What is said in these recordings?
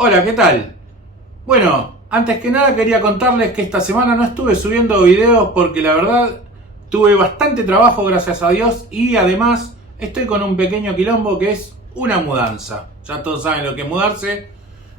Hola, ¿qué tal? Bueno, antes que nada quería contarles que esta semana no estuve subiendo videos porque la verdad tuve bastante trabajo, gracias a Dios, y además estoy con un pequeño quilombo que es una mudanza. Ya todos saben lo que es mudarse,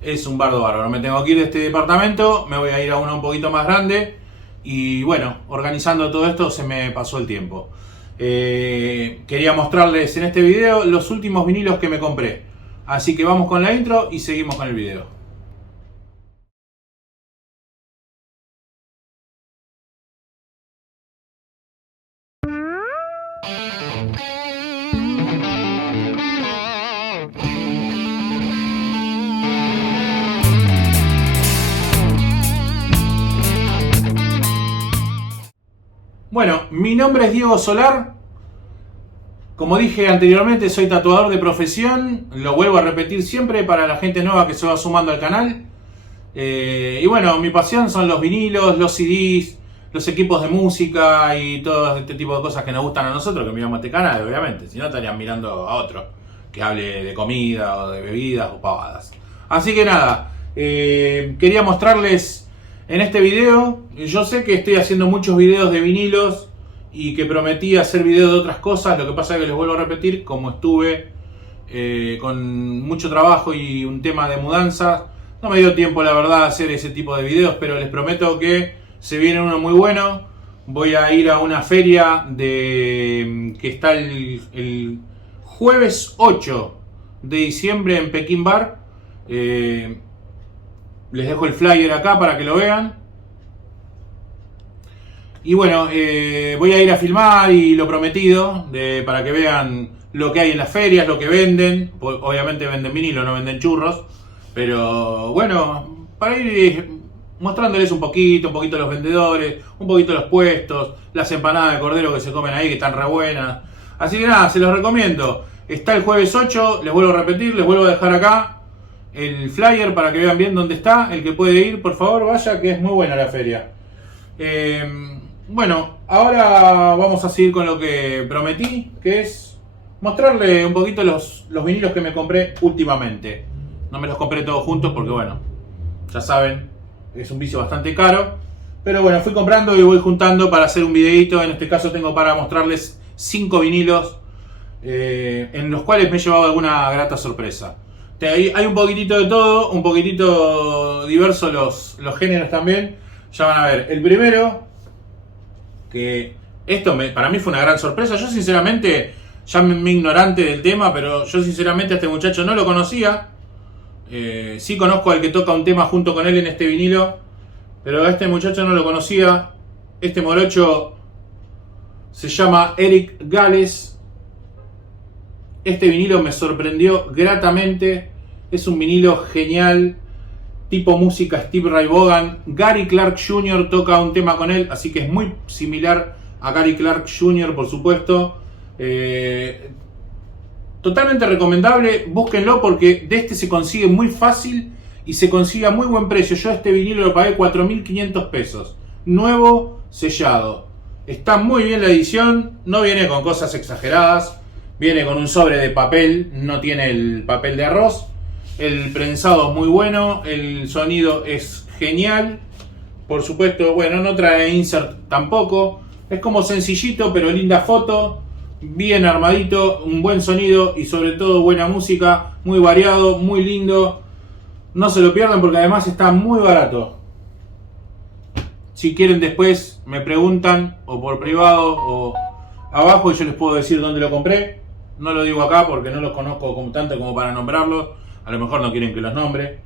es un bardo bárbaro. Me tengo que ir de este departamento, me voy a ir a uno un poquito más grande y bueno, organizando todo esto se me pasó el tiempo. Quería mostrarles en este video los últimos vinilos que me compré. Así que vamos con la intro y seguimos con el video. Bueno, mi nombre es Diego Solar. Como dije anteriormente, soy tatuador de profesión. Lo vuelvo a repetir siempre para la gente nueva que se va sumando al canal. Y bueno, mi pasión son los vinilos, los CDs, los equipos de música y todo este tipo de cosas que nos gustan a nosotros, que miramos este canal, obviamente. Si no, estarían mirando a otro que hable de comida o de bebidas o pavadas. Así que nada, quería mostrarles en este video. Yo sé que estoy haciendo muchos videos de vinilos y que prometí hacer videos de otras cosas. Lo que pasa es que les vuelvo a repetir, como estuve con mucho trabajo y un tema de mudanza, no me dio tiempo la verdad a hacer ese tipo de videos, pero les prometo que se viene uno muy bueno. Voy a ir a una feria que está el jueves 8 de diciembre en Pekín Bar. Les dejo el flyer acá para que lo vean. Y bueno, voy a ir a filmar y lo prometido, para que vean lo que hay en las ferias, lo que venden. Obviamente venden vinilo, no venden churros. Pero bueno, para ir mostrándoles un poquito los vendedores, un poquito los puestos, las empanadas de cordero que se comen ahí, que están re buenas. Así que nada, se los recomiendo. Está el jueves 8, les vuelvo a repetir, les vuelvo a dejar acá el flyer para que vean bien dónde está. El que puede ir, por favor, vaya, que es muy buena la feria. Bueno, ahora vamos a seguir con lo que prometí, que es mostrarle un poquito los vinilos que me compré últimamente. No me los compré todos juntos porque bueno, ya saben, es un vicio bastante caro. Pero bueno, fui comprando y voy juntando para hacer un videito. En este caso tengo para mostrarles 5 vinilos en los cuales me he llevado alguna grata sorpresa. Hay un poquitito de todo, un poquitito diverso los géneros también. Ya van a ver, el primero, que esto para mí fue una gran sorpresa. Yo sinceramente, ya me ignorante del tema, pero yo sinceramente a este muchacho no lo conocía. Sí conozco al que toca un tema junto con él en este vinilo, pero a este muchacho no lo conocía. Este morocho se llama Eric Gales. Este vinilo me sorprendió gratamente. Es un vinilo genial, tipo música Steve Ray Vaughan. Gary Clark Jr. toca un tema con él, así que es muy similar a Gary Clark Jr., por supuesto. Totalmente recomendable, búsquenlo porque de este se consigue muy fácil y se consigue a muy buen precio. Yo este vinilo lo pagué 4.500 pesos, nuevo, sellado. Está muy bien la edición, no viene con cosas exageradas, viene con un sobre de papel, no tiene el papel de arroz. El prensado es muy bueno, el sonido es genial. Por supuesto, bueno, no trae insert tampoco. Es como sencillito, pero linda foto. Bien armadito, un buen sonido y sobre todo buena música. Muy variado, muy lindo. No se lo pierdan porque además está muy barato. Si quieren después me preguntan o por privado o abajo y yo les puedo decir dónde lo compré. No lo digo acá porque no los conozco como tanto como para nombrarlos. A lo mejor no quieren que los nombre.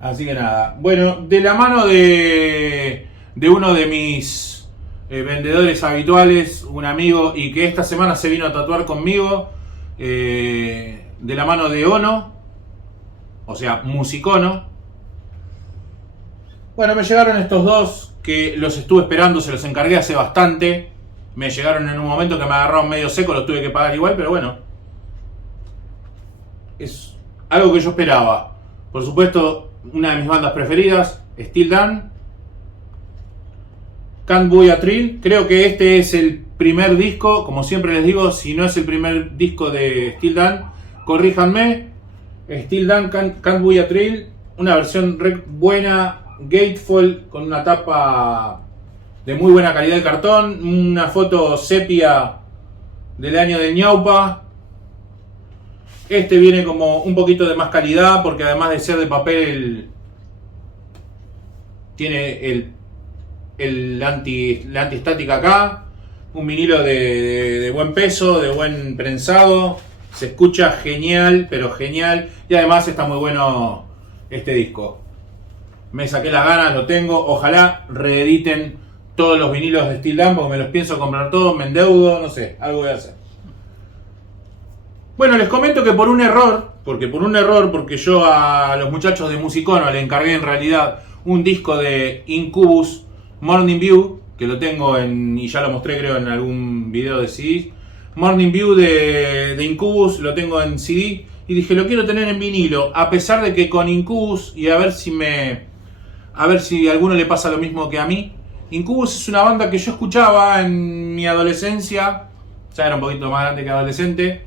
Así que nada. Bueno, de la mano de uno de mis vendedores habituales, un amigo, y que esta semana se vino a tatuar conmigo, de la mano de Ono, o sea, Musicono. Bueno, me llegaron estos dos que los estuve esperando, se los encargué hace bastante. Me llegaron en un momento que me agarraron medio seco, los tuve que pagar igual, pero bueno. Es algo que yo esperaba. Por supuesto, una de mis bandas preferidas, Steely Dan. Can't Buy a Thrill. Creo que este es el primer disco, como siempre les digo, si no es el primer disco de Steely Dan, corríjanme. Steely Dan, Can't Buy a Thrill. una versión buena, gatefold, con una tapa de muy buena calidad de cartón, una foto sepia del año de ñaupa. Este viene como un poquito de más calidad porque además de ser de papel tiene la antiestática acá, un vinilo de buen peso, de buen prensado, se escucha genial, pero genial, y además está muy bueno este disco. Me saqué las ganas, lo tengo, ojalá reediten todos los vinilos de Steel Damn porque me los pienso comprar todos, me endeudo, no sé, algo voy a hacer. Bueno, les comento que por un error, porque yo a los muchachos de Musicono le encargué en realidad un disco de Incubus Morning View, que lo tengo y ya lo mostré creo en algún video de CD. Morning View de Incubus lo tengo en CD y dije lo quiero tener en vinilo, a pesar de que con Incubus, y a ver si a alguno le pasa lo mismo que a mí. Incubus es una banda que yo escuchaba en mi adolescencia, ya era un poquito más grande que adolescente.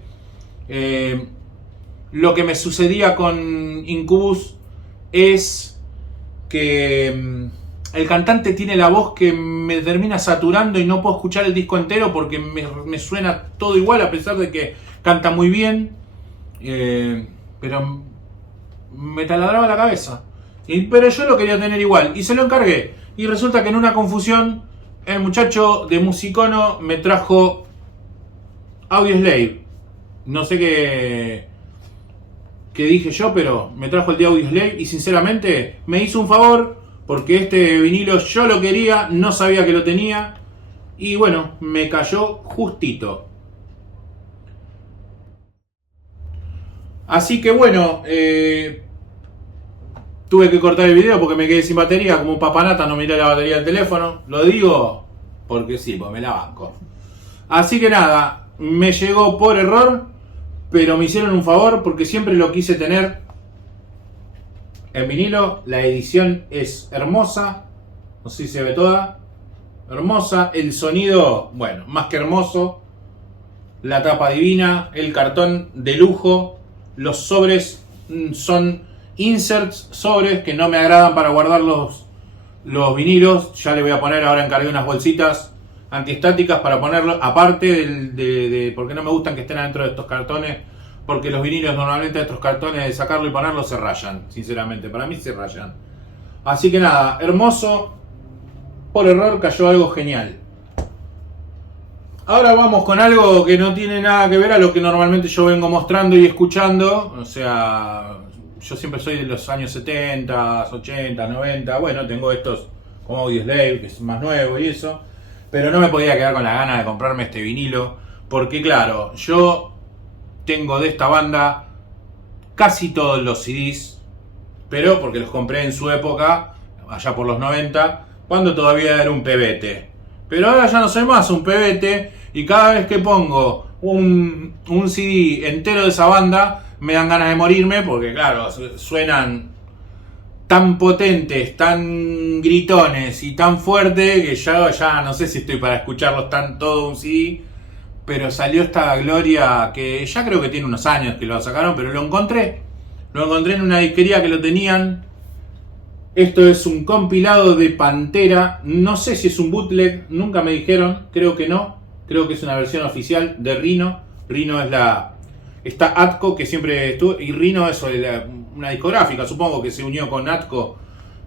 Lo que me sucedía con Incubus es que el cantante tiene la voz que me termina saturando y no puedo escuchar el disco entero porque me suena todo igual, a pesar de que canta muy bien, pero me taladraba la cabeza. Pero yo lo quería tener igual y se lo encargué, y resulta que en una confusión el muchacho de Musicono me trajo Audioslave. No sé qué dije yo, pero me trajo el de Audioslave y sinceramente me hizo un favor porque este vinilo yo lo quería, no sabía que lo tenía y bueno, me cayó justito. Así que bueno, tuve que cortar el video porque me quedé sin batería, como un papanata, no miré la batería del teléfono. Lo digo porque sí, pues me la banco. Así que nada, me llegó por error, pero me hicieron un favor porque siempre lo quise tener en vinilo. La edición es hermosa, no sé si se ve toda, hermosa. El sonido, bueno, más que hermoso. La tapa divina, el cartón de lujo. Los sobres son inserts, sobres que no me agradan para guardar los vinilos. Ya le voy a poner, ahora encargué unas bolsitas antiestáticas para ponerlo aparte porque no me gustan que estén adentro de estos cartones, porque los vinilos normalmente de estos cartones de sacarlo y ponerlo se rayan, sinceramente, para mí se rayan. Así que nada, hermoso. Por error cayó algo genial. Ahora vamos con algo que no tiene nada que ver a lo que normalmente yo vengo mostrando y escuchando. O sea, yo siempre soy de los años 70, 80, 90. Bueno, tengo estos como Audioslave, que es más nuevo y eso. Pero no me podía quedar con la gana de comprarme este vinilo. Porque claro, yo tengo de esta banda casi todos los CDs. Pero porque los compré en su época, allá por los 90, cuando todavía era un pebete. Pero ahora ya no soy más un pebete y cada vez que pongo un CD entero de esa banda me dan ganas de morirme porque claro, suenan tan potentes, tan gritones y tan fuertes que ya no sé si estoy para escucharlos todo un CD. Pero salió esta gloria que ya creo que tiene unos años que lo sacaron, pero lo encontré en una disquería que lo tenían. Esto es un compilado de Pantera, no sé si es un bootleg, nunca me dijeron, creo que no, creo que es una versión oficial de Rhino. Rhino es está Atco, que siempre estuvo, y Rhino es una discográfica, supongo que se unió con Atco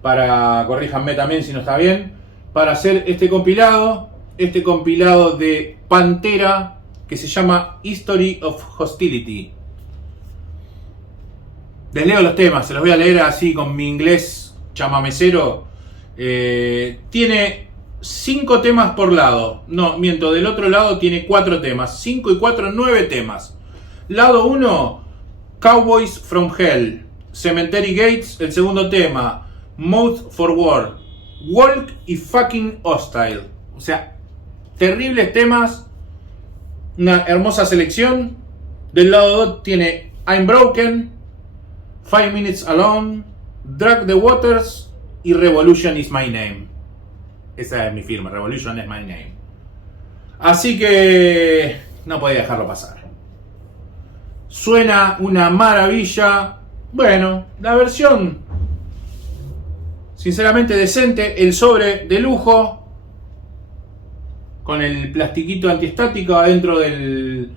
para, corríjanme también si no está bien, para hacer este compilado de Pantera que se llama History of Hostility. Les leo los temas, se los voy a leer así con mi inglés chamamecero. Tiene 5 temas por lado. No, miento, del otro lado tiene 4 temas. 5 y 4, 9 temas. Lado 1, Cowboys from Hell. Cemetery Gates, el segundo tema. Mouth for War. Walk y Fucking Hostile. O sea, terribles temas. Una hermosa selección. Del lado 2 tiene I'm Broken, 5 Minutes Alone, Drag the Waters y Revolution is my name. Esa es mi firma, Revolution is my name. Así que no podía dejarlo pasar. Suena una maravilla. Bueno, la versión Sinceramente decente, el sobre de lujo, con el plastiquito antiestático adentro del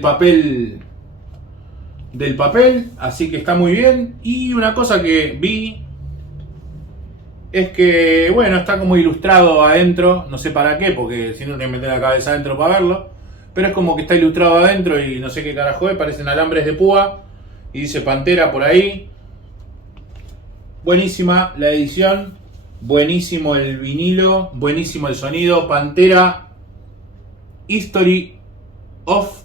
papel, así que está muy bien. Y una cosa que vi es que, bueno, está como ilustrado adentro, no sé para qué, porque si no tengo que meter la cabeza adentro para verlo, pero es como que está ilustrado adentro y no sé qué carajo es, parecen alambres de púa y dice Pantera por ahí. Buenísima la edición, buenísimo el vinilo, buenísimo el sonido. Pantera History of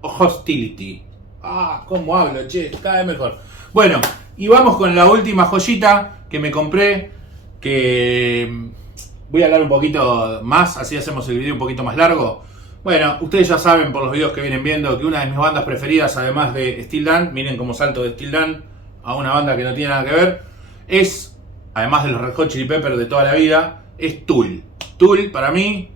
Hostility. Ah, cómo hablo, che, cada vez mejor. Bueno, y vamos con la última joyita que me compré, que voy a hablar un poquito más, así hacemos el video un poquito más largo. Bueno, ustedes ya saben por los videos que vienen viendo que una de mis bandas preferidas, además de Steel Dan, miren cómo salto de Steel Dan a una banda que no tiene nada que ver, es, además de los Red Hot Chili Peppers de toda la vida, es Tool. Tool para mí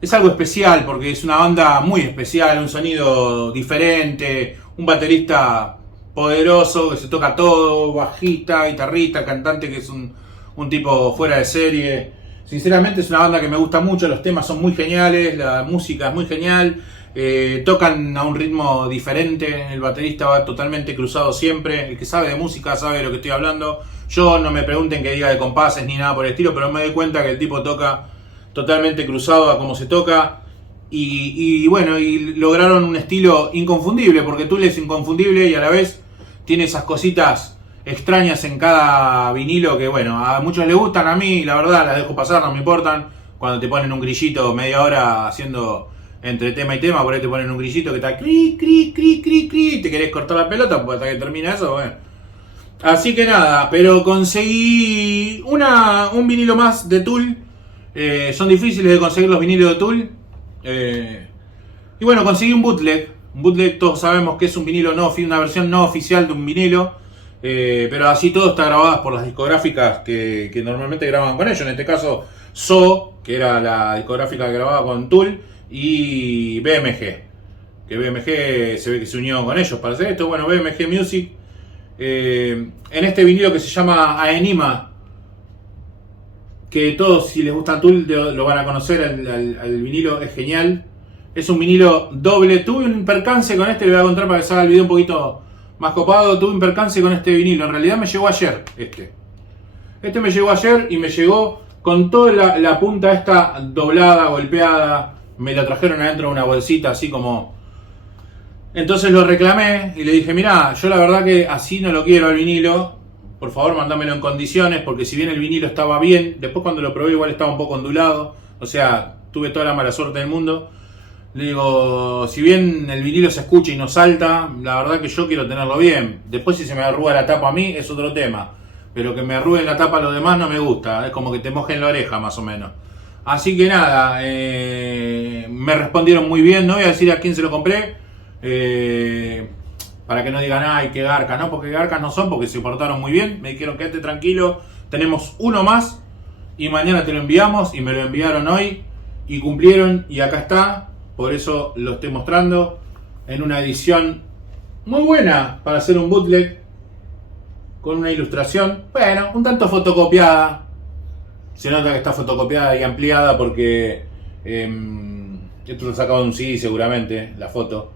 es algo especial porque es una banda muy especial, un sonido diferente, un baterista poderoso que se toca todo, bajista, guitarrista, cantante que es un tipo fuera de serie. Sinceramente es una banda que me gusta mucho, los temas son muy geniales, la música es muy genial, tocan a un ritmo diferente, el baterista va totalmente cruzado siempre, el que sabe de música sabe de lo que estoy hablando. Yo no me pregunten que diga de compases ni nada por el estilo, pero me doy cuenta que el tipo toca totalmente cruzado a cómo se toca y bueno, y lograron un estilo inconfundible, porque Tool es inconfundible y a la vez tiene esas cositas extrañas en cada vinilo que bueno, a muchos les gustan, a mí la verdad las dejo pasar, no me importan. Cuando te ponen un grillito media hora haciendo entre tema y tema, por ahí te ponen un grillito que está cri, cri, cri, cri, cri, y te querés cortar la pelota pues hasta que termina eso, bueno. Así que nada, pero conseguí un vinilo más de Tool. Son difíciles de conseguir los vinilos de Tool. Y bueno, conseguí un bootleg. Un bootleg todos sabemos que es un vinilo una versión no oficial de un vinilo. Pero así todo está grabado por las discográficas que normalmente graban con ellos. En este caso, So, que era la discográfica que grababa con Tool, y BMG. Que BMG se ve que se unió con ellos para hacer esto. Bueno, BMG Music. En este vinilo que se llama Aenima, que todos, si les gusta Tool, lo van a conocer, el vinilo es genial. Es un vinilo doble. Tuve un percance con este, le voy a contar para que salga el video un poquito más copado. Tuve un percance con este vinilo. En realidad me llegó ayer Este me llegó ayer y me llegó con toda la punta esta doblada, golpeada. Me la trajeron adentro de una bolsita así como... Entonces lo reclamé y le dije, mirá, yo la verdad que así no lo quiero al vinilo. Por favor, mandámelo en condiciones, porque si bien el vinilo estaba bien, después cuando lo probé igual estaba un poco ondulado. O sea, tuve toda la mala suerte del mundo. Le digo, si bien el vinilo se escucha y no salta, la verdad que yo quiero tenerlo bien. Después si se me arruga la tapa a mí es otro tema. Pero que me arruguen la tapa a los demás no me gusta. Es como que te mojen la oreja más o menos. Así que nada, me respondieron muy bien. No voy a decir a quién se lo compré. Para que no digan, ay, qué garca, no, porque garcas no son, porque se portaron muy bien. Me dijeron, quédate tranquilo, tenemos uno más y mañana te lo enviamos, y me lo enviaron hoy y cumplieron, y acá está. Por eso lo estoy mostrando en una edición muy buena para hacer un bootleg, con una ilustración, bueno, un tanto fotocopiada. Se nota que está fotocopiada y ampliada porque esto lo sacado de un CD seguramente, la foto.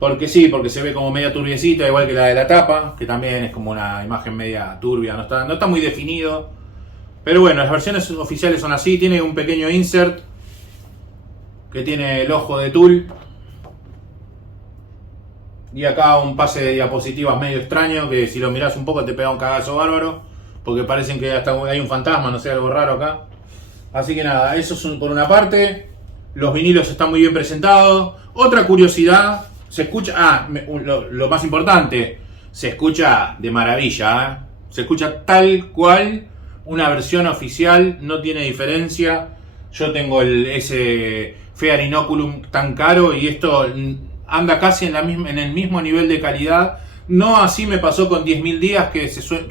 Porque sí, porque se ve como media turbiecita, igual que la de la tapa, que también es como una imagen media turbia, no está muy definido. Pero bueno, las versiones oficiales son así. Tiene un pequeño insert que tiene el ojo de Tool. Y acá un pase de diapositivas medio extraño, que si lo mirás un poco te pega un cagazo bárbaro, porque parecen que hasta hay un fantasma, no sé, algo raro acá. Así que nada, eso es por una parte. Los vinilos están muy bien presentados. Otra curiosidad, se escucha, lo más importante, se escucha de maravilla, ¿eh? Se escucha tal cual una versión oficial, no tiene diferencia. Yo tengo ese Fear Inoculum tan caro y esto anda casi en el mismo nivel de calidad. No así me pasó con 10.000 días, que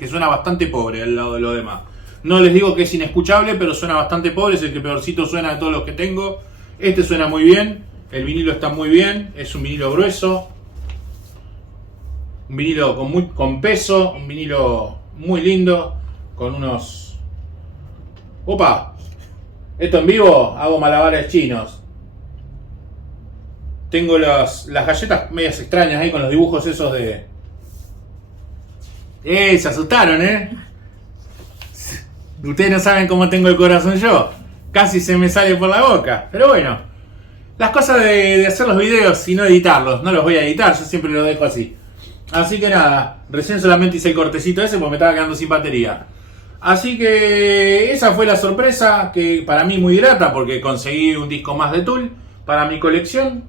suena bastante pobre al lado de lo demás. No les digo que es inescuchable, pero suena bastante pobre, es el que peorcito suena de todos los que tengo. Este suena muy bien, el vinilo está muy bien, es un vinilo grueso, un vinilo con peso, un vinilo muy lindo. con unos... ¡Opa! Esto en vivo, hago malabares chinos. Tengo las galletas medias extrañas ahí con los dibujos esos de... Se asustaron, Ustedes no saben cómo tengo el corazón yo. Casi se me sale por la boca. Pero bueno, las cosas de hacer los videos y no editarlos. No los voy a editar, yo siempre los dejo así. Así que nada, recién solamente hice el cortecito ese porque me estaba quedando sin batería. Así que esa fue la sorpresa, que para mí muy grata, porque conseguí un disco más de Tool para mi colección.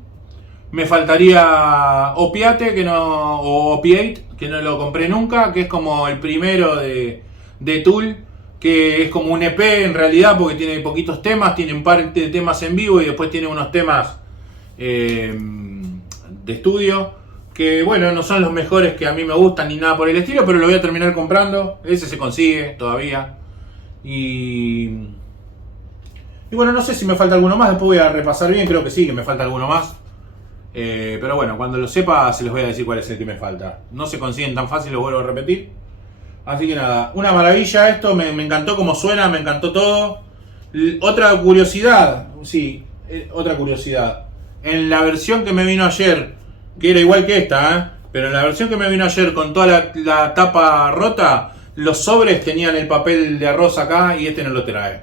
Me faltaría Opiate, o Opiate, que no lo compré nunca, que es como el primero de Tool, que es como un EP en realidad, porque tiene poquitos temas, tiene un par de temas en vivo y después tiene unos temas de estudio, que bueno, no son los mejores que a mí me gustan ni nada por el estilo, pero lo voy a terminar comprando. Ese se consigue todavía. Y bueno, no sé si me falta alguno más, después voy a repasar bien, creo que sí, que me falta alguno más. Pero bueno, cuando lo sepa se les voy a decir cuál es el que me falta. No se consiguen tan fácil, lo vuelvo a repetir. Así que nada, una maravilla esto, me encantó cómo suena, me encantó todo. Otra curiosidad, otra curiosidad. En la versión que me vino ayer, que era igual que esta, pero en la versión que me vino ayer con toda la tapa rota, los sobres tenían el papel de arroz acá y este no lo trae.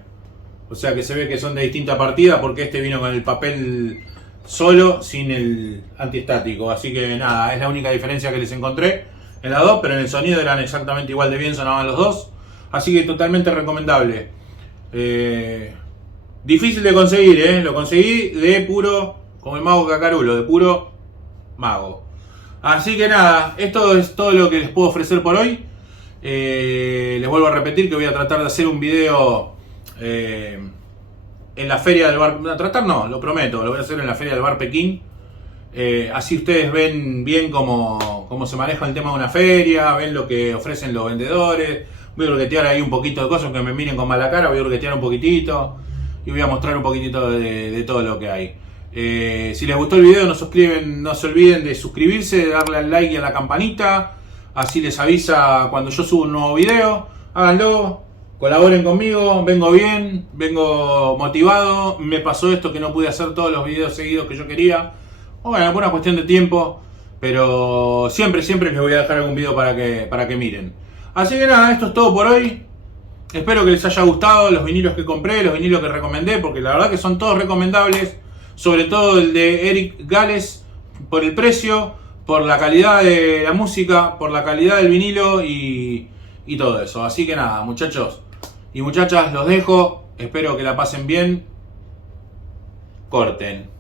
O sea que se ve que son de distinta partida, porque este vino con el papel solo, sin el antiestático. Así que nada, es la única diferencia que les encontré en las dos, pero en el sonido eran exactamente igual de bien, sonaban los dos. Así que totalmente recomendable. Difícil de conseguir, lo conseguí de puro, como el mago Cacarulo, de puro mago. Así que nada, esto es todo lo que les puedo ofrecer por hoy. Les vuelvo a repetir que voy a tratar de hacer un video en la feria del bar. Lo prometo, lo voy a hacer en la feria del bar Pekín. Así ustedes ven bien cómo se maneja el tema de una feria, ven lo que ofrecen los vendedores. Voy a urgetear ahí un poquito de cosas, que me miren con mala cara, voy a urgetear un poquitito y voy a mostrar un poquitito de todo lo que hay. Si les gustó el video, no se olviden de suscribirse, de darle al like y a la campanita, así les avisa cuando yo subo un nuevo video. Háganlo, colaboren conmigo, vengo bien, vengo motivado. Me pasó esto que no pude hacer todos los videos seguidos que yo quería. Bueno, por una cuestión de tiempo, pero siempre les voy a dejar algún video para que miren. Así que nada, esto es todo por hoy. Espero que les haya gustado los vinilos que compré, los vinilos que recomendé, porque la verdad que son todos recomendables. Sobre todo el de Eric Gales, por el precio, por la calidad de la música, por la calidad del vinilo y todo eso. Así que nada, muchachos y muchachas, los dejo. Espero que la pasen bien. Corten.